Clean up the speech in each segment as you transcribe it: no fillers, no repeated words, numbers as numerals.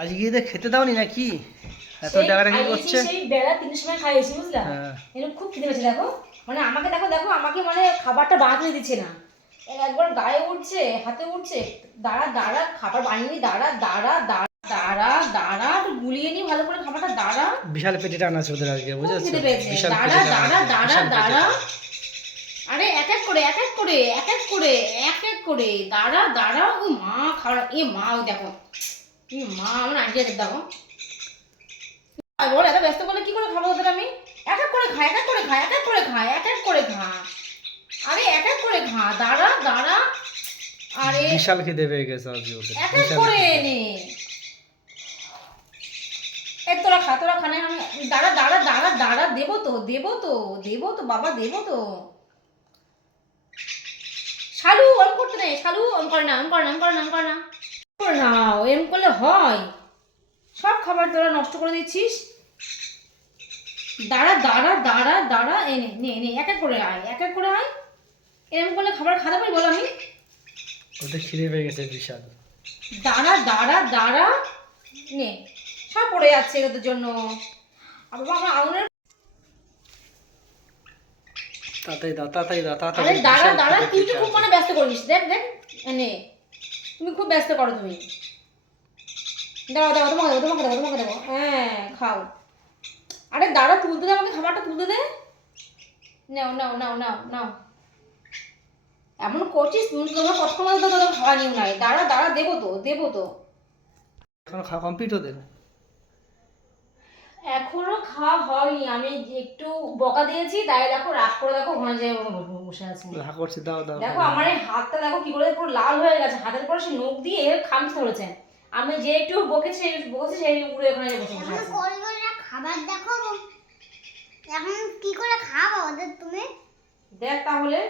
আজকে ঈদে খেতে দাওনি নাকি? এত ডাকাডাকি করছে। সেই বেলা 3টার সময় খাইয়েছি বুঝলা। এরকম খুব খিদে পেয়েছে দেখো, মানে আমাকে দেখো দেখো আমাকে মানে খাবারটা বানাতে দিচ্ছে না, একবার গায়ে উঠছে হাতে উঠছে, দাঁড়া দাঁড়া খাবার বানিয়ে নি, দাঁড়া দাঁড়া দাঁড়া দাঁড়া দাঁড়া একটু গুলিয়ে নি ভালো করে খাবারটা, দাঁড়া। বিশাল পেটে টান আছে ওদের আজকে, বুঝেছো? খিদে পেয়েছে, বিশাল দাঁড়া পেটে টান দাঁড়া আছে, দাঁড়া বিশাল পেটে দাঁড়া। টান। আরে এক এক করে এক এক করে এক এক করে এক এক করে দাঁড়া দাঁড়া। ও মা খাবার, এ মা ও দেখো, এ মা আমার আইডিয়া দেখো। বল এত ব্যস্ত করলে কি করে খাবো ওদের আমি? এক এক করে খা এক এক করে খা এক এক করে খা এক এক করে খা, আরে এক এক করে খা, দাঁড়া দাঁড়া। আরে বিশাল খিদে পেয়ে গেছে আজকে ওদের, এক এক করে নে। এক তোরা খা তোরা খানে, আমি দাঁড়া দাঁড়া দাঁড়া দাঁড়া, দেবো তো দেবো তো দেবো তো বাবা দেবো তো। শালু অন করতে নেই, শালু অন করে না অন করে না অন করে না অন করে না করে না, এরকম করলে হয়? সব খাবার তোরা নষ্ট করে দিচ্ছিস। দাঁড়া দাঁড়া দাঁড়া দাঁড়া, এ নে নে নে এক এক করে আয় এক এক করে আয়। এরকম করলে খাবার খাতে পারি বল আমি? ওদের খিদে পেয়ে গেছে বিশাল। দাঁড়া দাঁড়া দাঁড়া, নে সব পড়ে যাচ্ছে তোদের জন্য। আর বাবা আমার আউনের, তাড়াতাড়ি দাও তাড়াতাড়ি দাও আরে তাড়াতাড়ি। দাঁড়া দাঁড়া, তুই তো খুব মানে ব্যস্ত করিস, দেখ দেখ নে, তুমি খুব ব্যস্ত করো তুমি। দাঁড়াও দাঁড়াও তোমাকে দেবো তোমাকে দেবো তোমাকে দেবো, হ্যাঁ খাও। আরে দাঁড়া তুলতে দে আমাকে, খাবারটা তুলতে দে। নাও নাও নাও নাও নাও, এমন করছিস তুমি, তোমার কতক্ষণ তো তোদের খাওয়া নিও নাই। দাঁড়া দাঁড়া দেবো তো দেবো তো। এখন খাওয়া কমপ্লিট ওদের? এখনো খাওয়া হয়নি, আমি একটু বকা দিয়েছি তাই দেখো রাগ করে দেখো ওখানে যেয়ে বসে আছে। রাগ করছে, দাও দাও। দেখো আমার এই হাতটা দেখো কি করে পুরো লাল হয়ে গেছে, হাতের পরে সে নখ দিয়ে খামচে ধরেছে। আমি যে একটু বকেছি সেই উড়ে ওখানে যেয়ে বসে বসে আছে। খাবার দেখো এখন কি করে খাবো ওদের তুমি? দেখ তাহলে।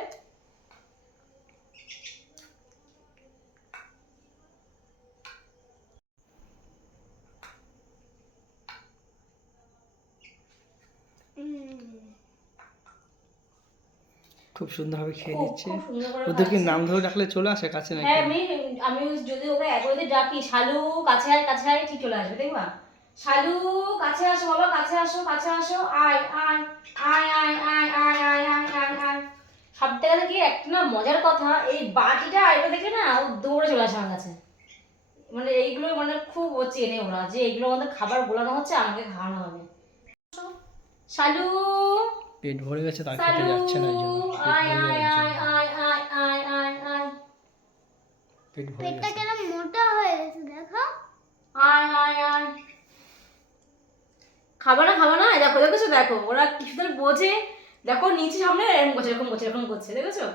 খুব সুন্দরভাবে খেয়ে খুব নিচ্ছে। খুব সুন্দর করে ওদের কি খাচ্ছে। নাম ধরে ডাকলে চলে আসে কাছে নাকি? হ্যাঁ আমি যদি ওকে একবারে ডাকি শালু কাছে আয় ঠিক চলে আসবে দেখবা। শালু কাছে আসো বাবা, কাছে আসো কাছে আসো, আয় আয় আয় আয় আয় আয় আয় আয় আয় আয়। সব থেকে কি একটা না মজার কথা, এই বাটিটা এটা দেখে না ও দৌড়ে চলে আসে আমার কাছে। মানে এইগুলো মানে খুব ও চেনে ওরা, যে এগুলো আমাদের খাবার গোলানো হচ্ছে আমাকে খাওয়ানো হবে। শালু পেট ভরে গেছে তার খেতে শালু যাচ্ছে না, এই জন্য পেট আয় ভরে আয় যাওয়ার আয় জন্য। আয় আয় আয় আয় আয়। পেট ভরে পেটটা গেছে। কেন মোটা হয়ে গেছে দেখো। আয় আয় আয়। খাবা না এই দেখো দেখেছো দেখো ওরা কিছুদের বোঝে, দেখো নিচে সামনে এরকম করছে এরকম করছে এরকম করছে দেখেছো।